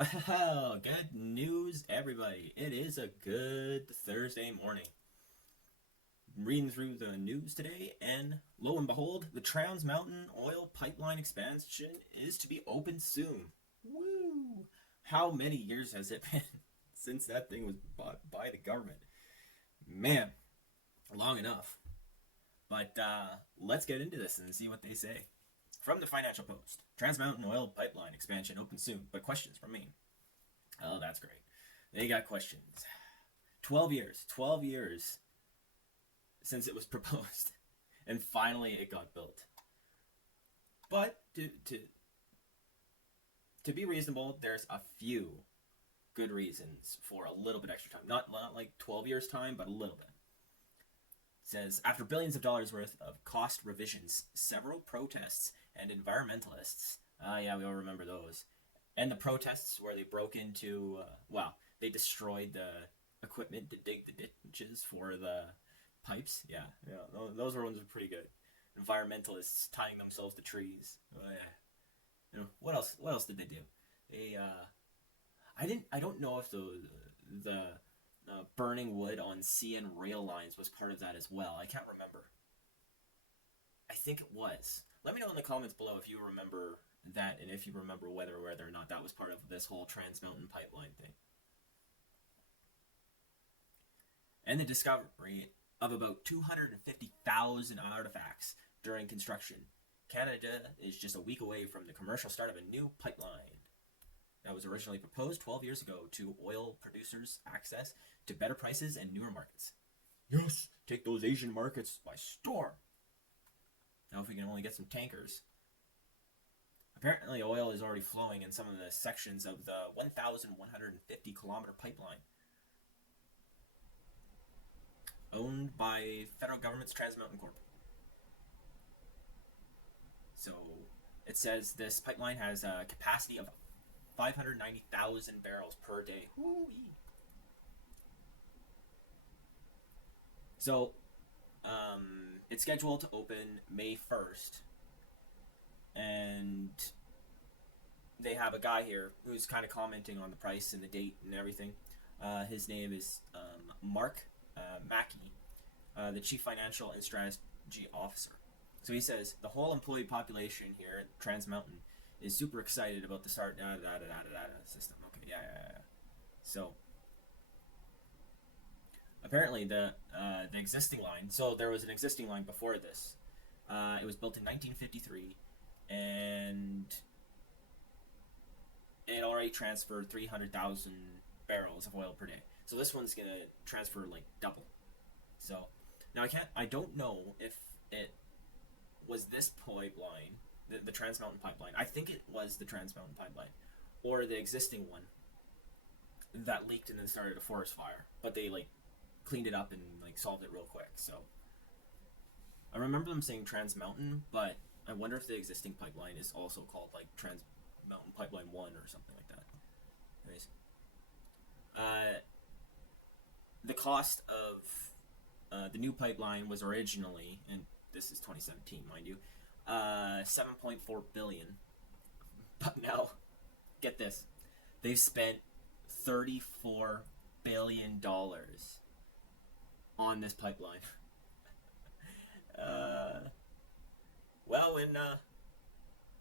Good news, everybody. It is a good Thursday morning. Reading through the news today, and lo and behold, the Trans Mountain Oil Pipeline expansion is to be opened soon. Woo! How many years has it been since that thing was bought by the government? Man, long enough. But let's get into this and see what they say. From the Financial Post, Trans Mountain Oil Pipeline expansion open soon, but questions from me. Oh, that's great. They got questions. 12 years since it was proposed, and finally it got built. But to be reasonable, there's a few good reasons for a little bit extra time. Not like 12 years time, but a little bit. It says after billions of dollars worth of cost revisions, several protests and environmentalists. Yeah, we all remember those. And the protests where they broke into, they destroyed the equipment to dig the ditches for the pipes. Yeah, those ones are pretty good. Environmentalists tying themselves to trees. Oh, yeah. What else? What else did they do? They, I don't know if the burning wood on CN rail lines was part of that as well. I can't remember. I think it was. Let me know in the comments below if you remember that, and if you remember whether or not that was part of this whole Trans Mountain Pipeline thing. And the discovery of about 250,000 artifacts during construction. Canada is just a week away from the commercial start of a new pipeline that was originally proposed 12 years ago to oil producers' access to better prices and newer markets. Yes, take those Asian markets by storm. Now if we can only get some tankers. Apparently oil is already flowing in some of the sections of the 1,150 kilometer pipeline owned by federal government's Trans Mountain Corp. So it says this pipeline has a capacity of 590,000 barrels per day. Woo-wee. So it's scheduled to open May 1st. And they have a guy here who's kind of commenting on the price and the date and everything. His name is Mark Mackey, the Chief Financial and Strategy Officer. So he says, the whole employee population here at Trans Mountain is super excited about the start system. Okay, yeah. So apparently the existing line, so there was an existing line before this. It was built in 1953, and it already transferred 300,000 barrels of oil per day. So this one's gonna transfer like double. So now I don't know if it was this pipeline, the Trans Mountain Pipeline. I think it was the Trans Mountain Pipeline, or the existing one that leaked and then started a forest fire. But they like cleaned it up and like solved it real quick. So I remember them saying Trans Mountain, but I wonder if the existing pipeline is also called like Trans Mountain Pipeline 1 or something like that. Anyways, the cost of the new pipeline was originally, and this is 2017, mind you, 7.4 billion. But now, get this, they've spent $34 billion on this pipeline. When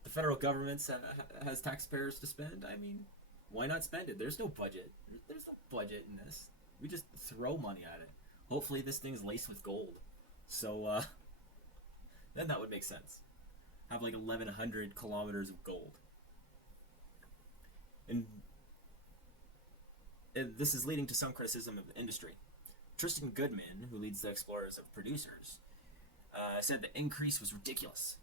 the federal government has taxpayers to spend, I mean, why not spend it? There's no budget. There's no budget in this. We just throw money at it. Hopefully this thing's laced with gold. So, then that would make sense. Have like 1,100 kilometers of gold. And this is leading to some criticism of the industry. Tristan Goodman, who leads the Explorers of Producers, said the increase was ridiculous.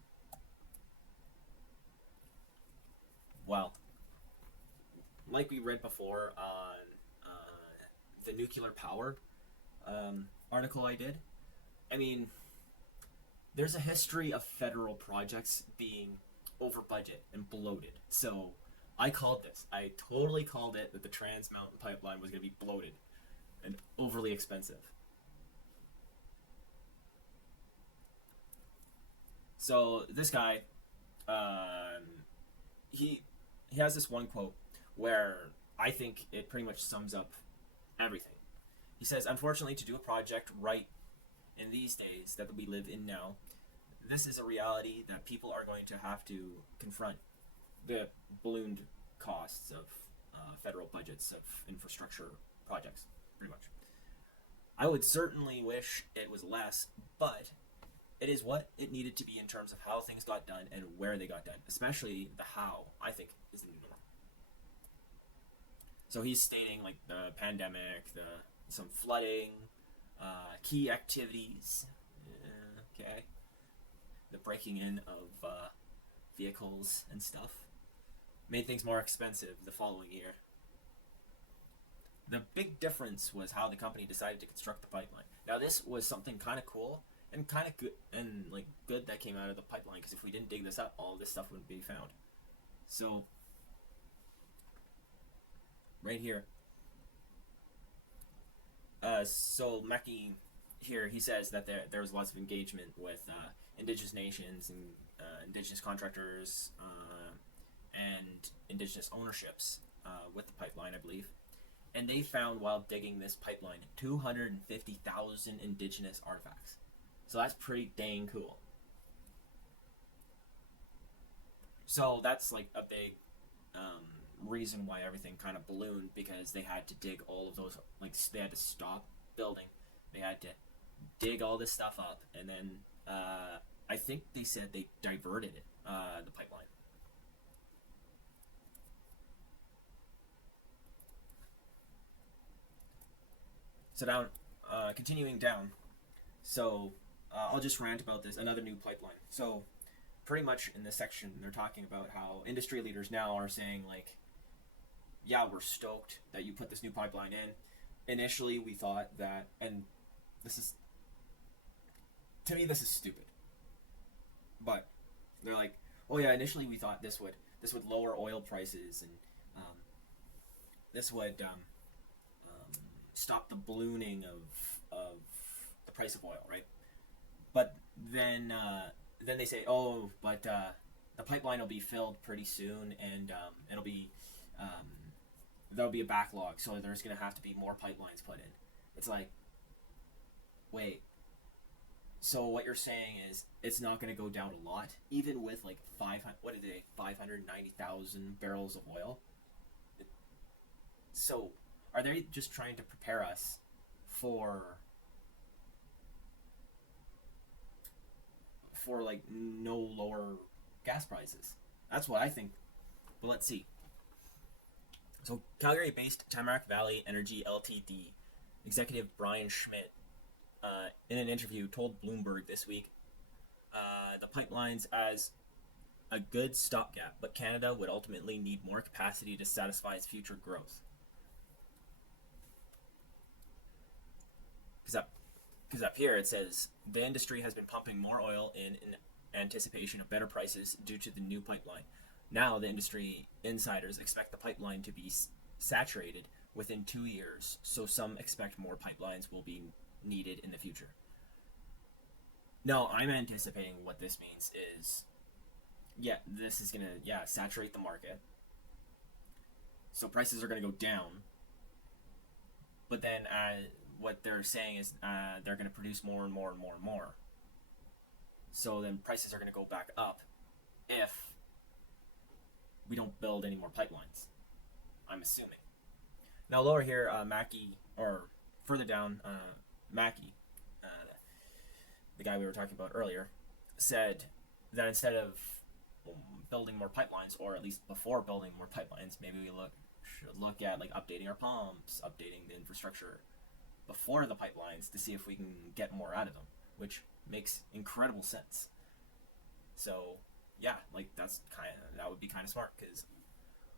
Well, like we read before on the nuclear power article I did, I mean, there's a history of federal projects being over budget and bloated. So I called this. I totally called it that the Trans Mountain Pipeline was going to be bloated and overly expensive. So this guy, he has this one quote. where I think it pretty much sums up everything. He says, unfortunately, to do a project right in these days that we live in now, this is a reality that people are going to have to confront the ballooned costs of federal budgets of infrastructure projects, pretty much. I would certainly wish it was less, but it is what it needed to be in terms of how things got done and where they got done, especially the how, I think, is the new norm. So he's stating like the pandemic, some flooding, key activities, okay, the breaking in of vehicles and stuff made things more expensive the following year. The big difference was how the company decided to construct the pipeline. Now this was something kind of cool and kind of good and like good that came out of the pipeline, because if we didn't dig this up, all this stuff wouldn't be found. So right here, so Mackey here, he says that there was lots of engagement with indigenous nations and indigenous contractors and indigenous ownerships with the pipeline, I believe. And they found, while digging this pipeline, 250,000 indigenous artifacts. So that's pretty dang cool. So that's like a big reason why everything kind of ballooned, because they had to dig all of those, like they had to stop building, they had to dig all this stuff up, and then I think they said they diverted it, the pipeline. So down, continuing down, so I'll just rant about this, another new pipeline. So pretty much in this section, they're talking about how industry leaders now are saying, like, yeah, we're stoked that you put this new pipeline in. Initially, we thought that, and this is, to me, this is stupid. But they're like, oh yeah, initially we thought this would lower oil prices, and this would stop the ballooning of the price of oil, right? But then they say, oh, but the pipeline will be filled pretty soon, and it'll be there'll be a backlog, so there's gonna have to be more pipelines put in. It's like, wait. So what you're saying is it's not gonna go down a lot, even with like 590,000 barrels of oil. So are they just trying to prepare us for like no lower gas prices? That's what I think. But let's see. So Calgary-based Tamarack Valley Energy Ltd. executive Brian Schmidt, in an interview, told Bloomberg this week the pipelines as a good stopgap, but Canada would ultimately need more capacity to satisfy its future growth. Because up here it says the industry has been pumping more oil in anticipation of better prices due to the new pipeline. Now the industry insiders expect the pipeline to be saturated within 2 years, so some expect more pipelines will be needed in the future. No, I'm anticipating what this means is, yeah, this is gonna, saturate the market. So prices are gonna go down. But then what they're saying is they're gonna produce more and more and more and more. So then prices are gonna go back up if we don't build any more pipelines, I'm assuming. Now lower here, Mackey, or further down, Mackey, the guy we were talking about earlier, said that instead of building more pipelines, or at least before building more pipelines, maybe we should look at like updating our pumps, updating the infrastructure before the pipelines to see if we can get more out of them, which makes incredible sense. So yeah, like that would be kind of smart, because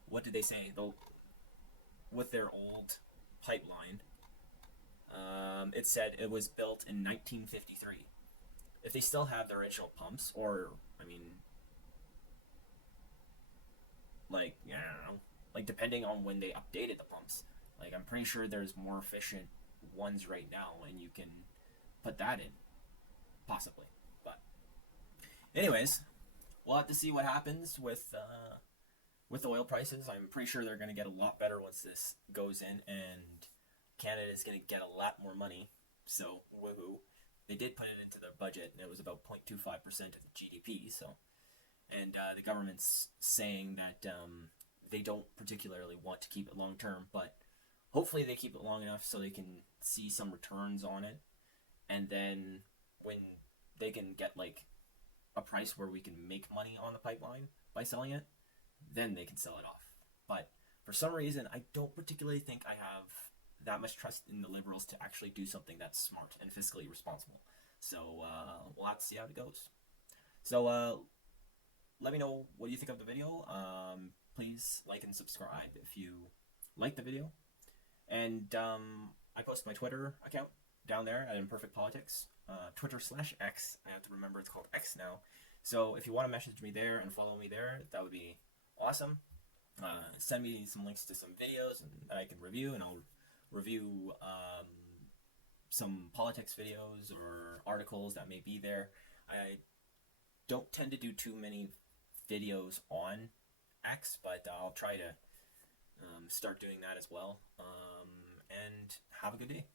what did they say? With their old pipeline, it said it was built in 1953. If they still have the original pumps, or I mean, like, I don't know, like depending on when they updated the pumps, like I'm pretty sure there's more efficient ones right now, and you can put that in, possibly. But anyways, we'll have to see what happens with with oil prices, I'm pretty sure they're going to get a lot better once this goes in, and Canada is going to get a lot more money. So, woohoo. They did put it into their budget, and it was about 0.25% of the GDP. So, and the government's saying that they don't particularly want to keep it long term, but hopefully they keep it long enough so they can see some returns on it, and then when they can get like a price where we can make money on the pipeline by selling it, then they can sell it off. But for some reason, I don't particularly think I have that much trust in the Liberals to actually do something that's smart and fiscally responsible. So we'll have to see how it goes. So let me know what you think of the video. Please like and subscribe if you like the video. And I post my Twitter account down there at Imperfect Politics. Twitter/X. I have to remember it's called X now. So if you want to message me there and follow me there, that would be awesome. Send me some links to some videos that I can review, and I'll review some politics videos or articles that may be there. I don't tend to do too many videos on X, but I'll try to start doing that as well. And have a good day.